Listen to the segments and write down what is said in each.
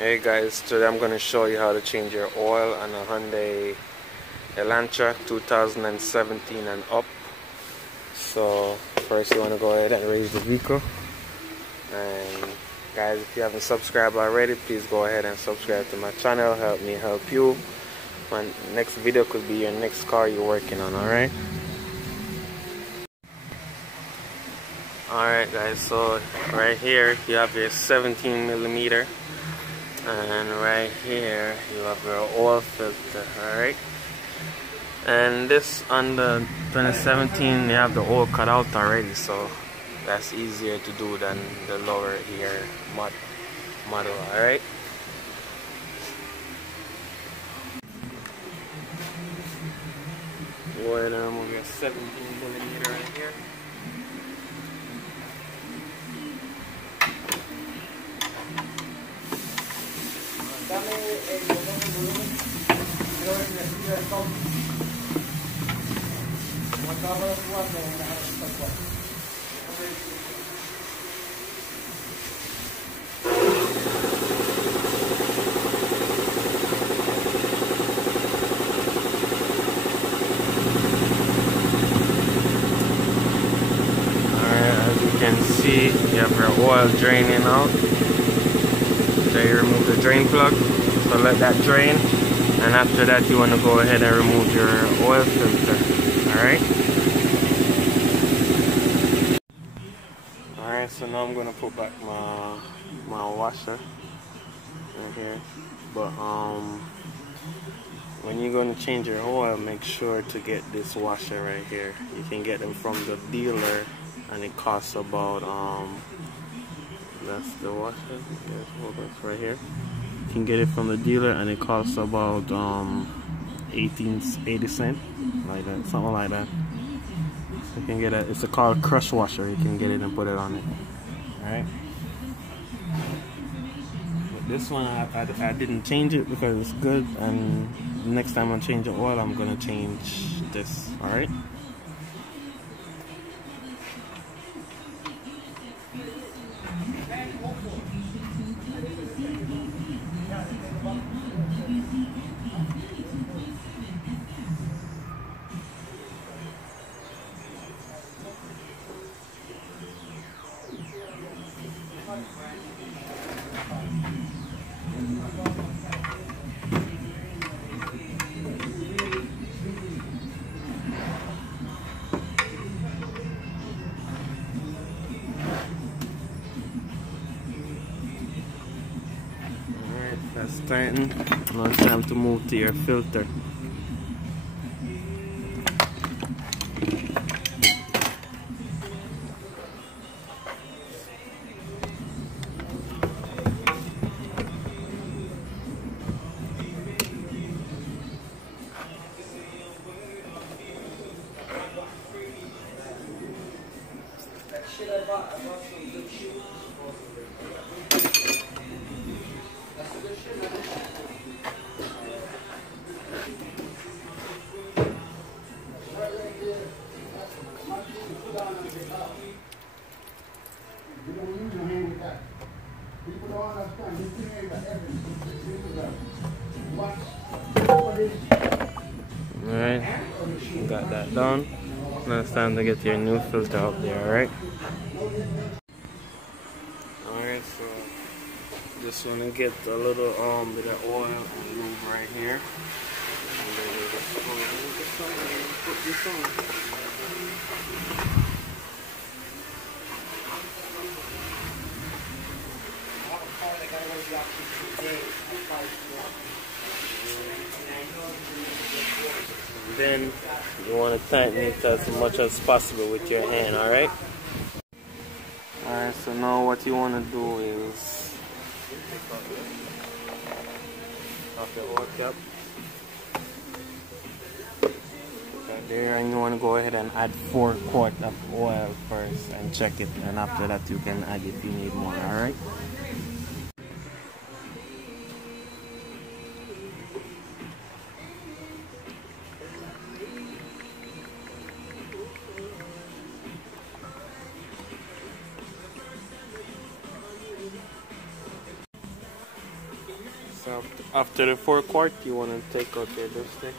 Hey guys, today I'm going to show you how to change your oil on a Hyundai Elantra 2017 and up. So first you want to go ahead and raise the vehicle, and guys, if you haven't subscribed already, please go ahead and subscribe to my channel. Help me help you. My next video could be your next car you're working on. Alright guys, so right here you have your 17mm, and right here you have your oil filter. Alright, and this on the 2017 you have the oil cut out already, so that's easier to do than the lower here model. Alright, go ahead and remove your 17mm right here. As you can see, you have your oil draining out. So you remove the drain plug, so let that drain, and after that you want to go ahead and remove your oil filter. Alright, so now I'm going to put back my washer right here. But when you're going to change your oil, make sure to get this washer right here. You can get them from the dealer, and it costs about that's the washer. That's right here. You can get it from the dealer, and it costs about 80 cents, like that, something like that. So you can get it. It's called crush washer. You can get it and put it on it. All right. But this one I didn't change it because it's good, and next time I change the oil, I'm gonna change this. All right. That's starting. Now it's time to move to your filter. Alright, got that done. Now it's time to get your new filter up there. Alright, so just want to get a little bit of oil and lube right here. And then we'll just put this on. Then you want to tighten it as much as possible with your hand. Alright, so now what you want to do is off your oil cap right there, and you want to go ahead and add 4 quarts of oil first and check it, and after that you can add if you need more. Alright. So after the forecourt, you want to take out your dipstick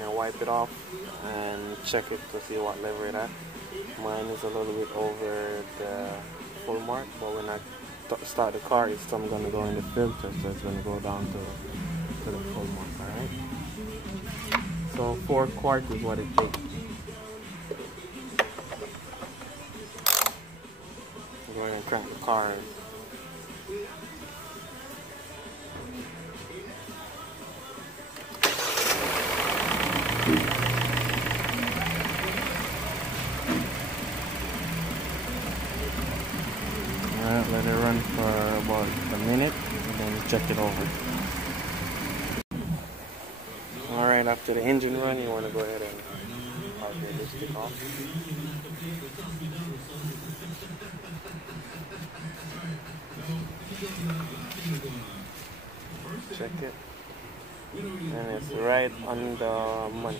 and wipe it off and check it to see what level it at. Mine is a little bit over the full mark, but when I start the car, it's still going to go in the filter, so it's going to go down to the full mark. Alright, so 4 quarts is what it takes. Go ahead and crank the car. Alright, let it run for about a minute and then check it over. Alright, after the engine run, you want to go ahead and pop your dipstick off. Check it. And it's right on the mark.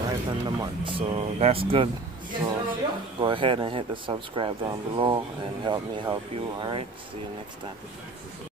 Right on the mark. So that's good. So go ahead and hit the subscribe down below and help me help you. Alright, see you next time.